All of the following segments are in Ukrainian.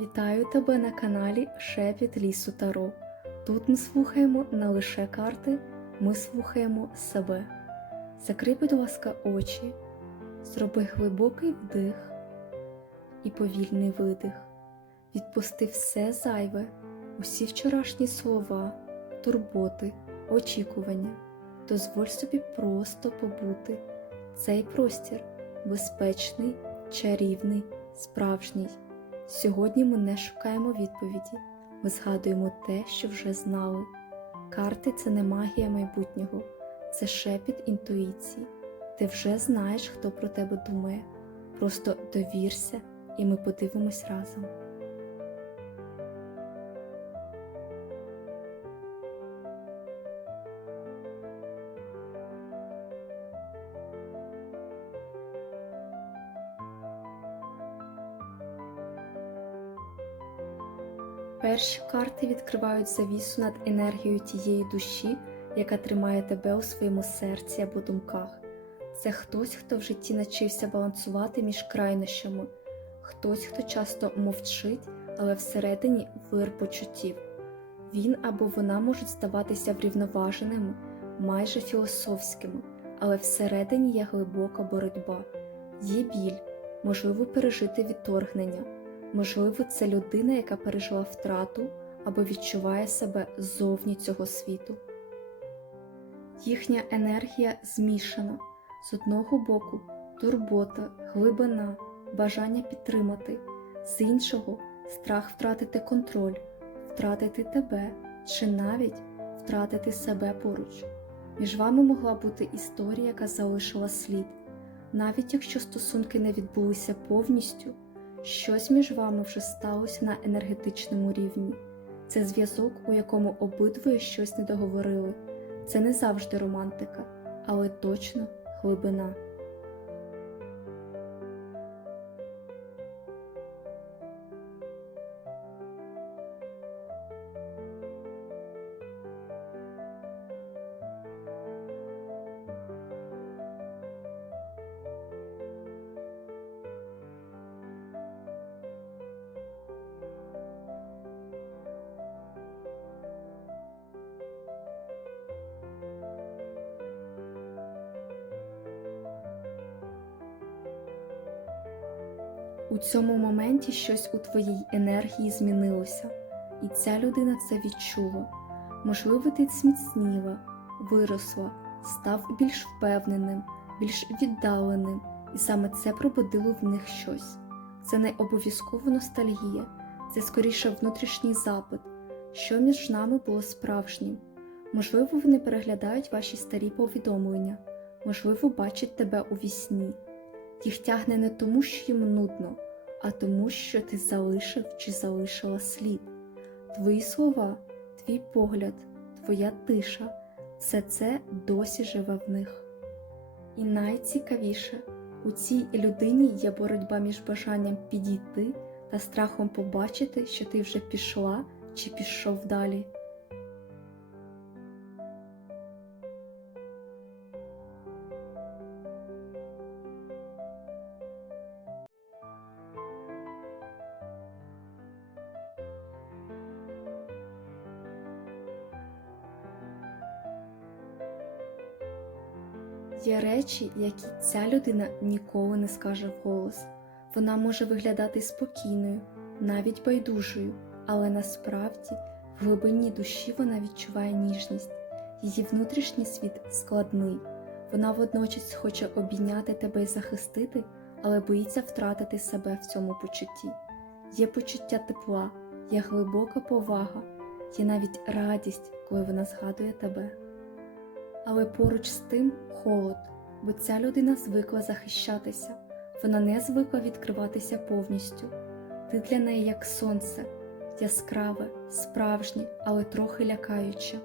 Вітаю тебе на каналі Шепіт Лісу Таро. Тут ми слухаємо не лише карти, ми слухаємо себе. Закрий, будь ласка, очі, зроби глибокий вдих і повільний видих. Відпусти все зайве, усі вчорашні слова, турботи, очікування. Дозволь собі просто побути. Цей простір безпечний, чарівний, справжній. Сьогодні ми не шукаємо відповіді, ми згадуємо те, що вже знали. Карти це не магія майбутнього, це шепіт інтуїції. Ти вже знаєш, хто про тебе думає. Просто довірся, і ми подивимось разом. Перші карти відкривають завісу над енергією тієї душі, яка тримає тебе у своєму серці або думках. Це хтось, хто в житті навчився балансувати між крайнощами, хтось, хто часто мовчить, але всередині вир почуттів. Він або вона можуть здаватися врівноваженими, майже філософськими, але всередині є глибока боротьба, є біль, можливо пережити відторгнення. Можливо, це людина, яка пережила втрату або відчуває себе зовні цього світу. Їхня енергія змішана з одного боку турбота, глибина, бажання підтримати, з іншого страх втратити контроль, втратити тебе чи навіть втратити себе поруч. Між вами могла бути історія, яка залишила слід, навіть якщо стосунки не відбулися повністю. Щось між вами вже сталося на енергетичному рівні. Це зв'язок, у якому обидвоє щось не договорили. Це не завжди романтика, але точно глибина. У цьому моменті щось у твоїй енергії змінилося, і ця людина це відчула. Можливо, ти зміцніла, виросла, став більш впевненим, більш віддаленим, і саме це пробудило в них щось. Це не обов'язково ностальгія, це скоріше внутрішній запит, що між нами було справжнім. Можливо, вони переглядають ваші старі повідомлення, можливо, бачать тебе у вісні. Їх тягне не тому, що їм нудно, а тому, що ти залишив чи залишила слід. Твої слова, твій погляд, твоя тиша все це досі живе в них. І найцікавіше, у цій людині є боротьба між бажанням підійти та страхом побачити, що ти вже пішла чи пішов далі. Є речі, які ця людина ніколи не скаже вголос. Вона може виглядати спокійною, навіть байдужою, але насправді в глибині душі вона відчуває ніжність. Її внутрішній світ складний. Вона водночас хоче обійняти тебе і захистити, але боїться втратити себе в цьому почутті. Є почуття тепла, є глибока повага, є навіть радість, коли вона згадує тебе. Але поруч з тим холод, бо ця людина звикла захищатися, вона не звикла відкриватися повністю. Ти для неї як сонце, яскраве, справжнє, але трохи лякаюче.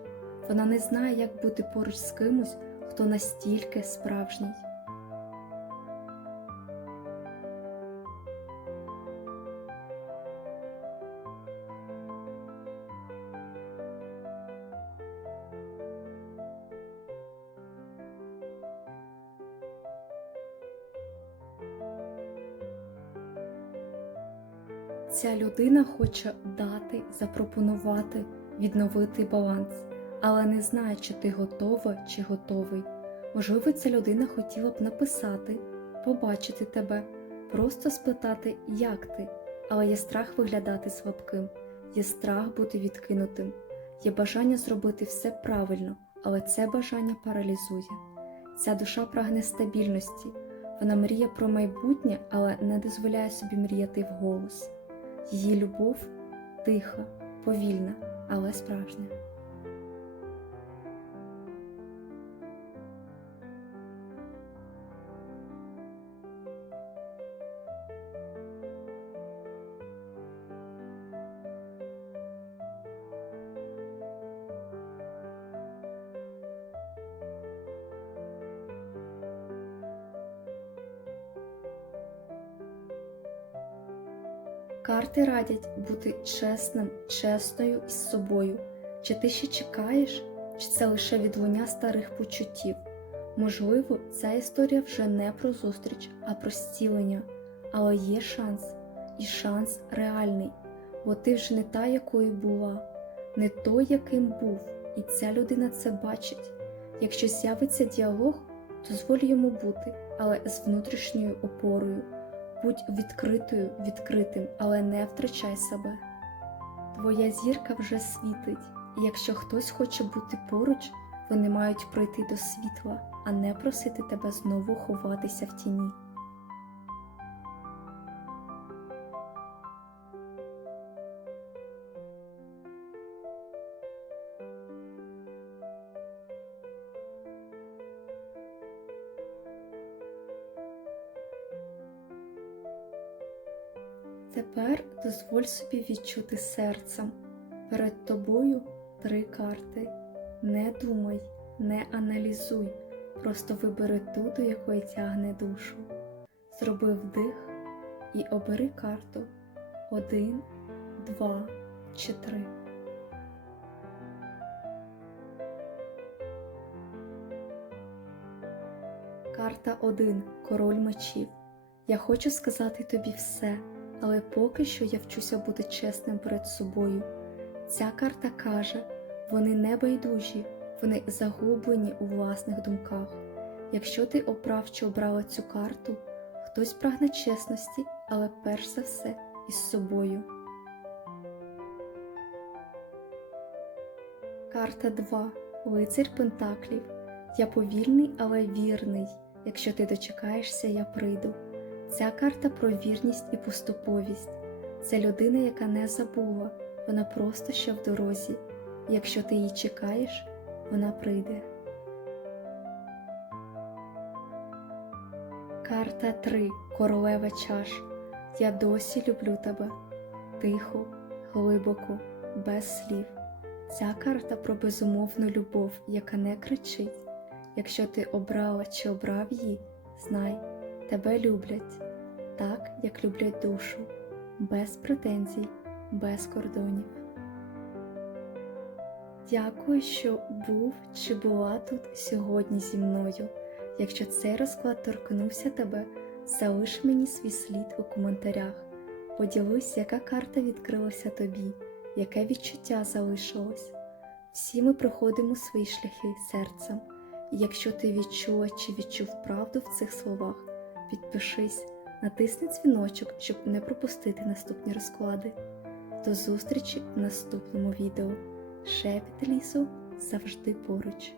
Вона не знає, як бути поруч з кимось, хто настільки справжній. Ця людина хоче дати, запропонувати, відновити баланс, але не знає, чи ти готова чи готовий. Можливо, ця людина хотіла б написати, побачити тебе, просто спитати, як ти, але є страх виглядати слабким, є страх бути відкинутим, є бажання зробити все правильно, але це бажання паралізує. Ця душа прагне стабільності, вона мріє про майбутнє, але не дозволяє собі мріяти вголос. Її любов тиха, повільна, але справжня. Карти радять бути чесним, чесною із собою. Чи ти ще чекаєш, чи це лише відлуння старих почуттів? Можливо, ця історія вже не про зустріч, а про зцілення, але є шанс, і шанс реальний, бо ти вже не та, якою була, не той, яким був, і ця людина це бачить. Якщо з'явиться діалог, дозволь йому бути, але з внутрішньою опорою. Будь відкритою, відкритим, але не втрачай себе. Твоя зірка вже світить, і якщо хтось хоче бути поруч, вони мають прийти до світла, а не просити тебе знову ховатися в тіні. Тепер дозволь собі відчути серцем. Перед тобою три карти. Не думай, не аналізуй, просто вибери ту, до якої тягне душу. Зроби вдих і обери карту. Один, два чи три. Карта 1. Король мечів. Я хочу сказати тобі все, але поки що я вчуся бути чесним перед собою. Ця карта каже, вони не байдужі, вони загублені у власних думках. Якщо ти обрав чи обрала цю карту, хтось прагне чесності, але перш за все із собою. Карта 2. Лицар Пентаклів. Я повільний, але вірний. Якщо ти дочекаєшся, я прийду. Ця карта про вірність і поступовість. Це людина, яка не забула, вона просто ще в дорозі. Якщо ти її чекаєш, вона прийде. Карта 3. Королева чаш. Я досі люблю тебе. Тихо, глибоко, без слів. Ця карта про безумовну любов, яка не кричить. Якщо ти обрала чи обрав її, знай, тебе люблять так, як люблять душу, без претензій, без кордонів. Дякую, що був чи була тут сьогодні зі мною. Якщо цей розклад торкнувся тебе, залиш мені свій слід у коментарях. Поділись, яка карта відкрилася тобі, яке відчуття залишилось. Всі ми проходимо свої шляхи серцем, і якщо ти відчула чи відчув правду в цих словах, підпишись, натисни дзвіночок, щоб не пропустити наступні розклади. До зустрічі в наступному відео. Шепіт лісу завжди поруч.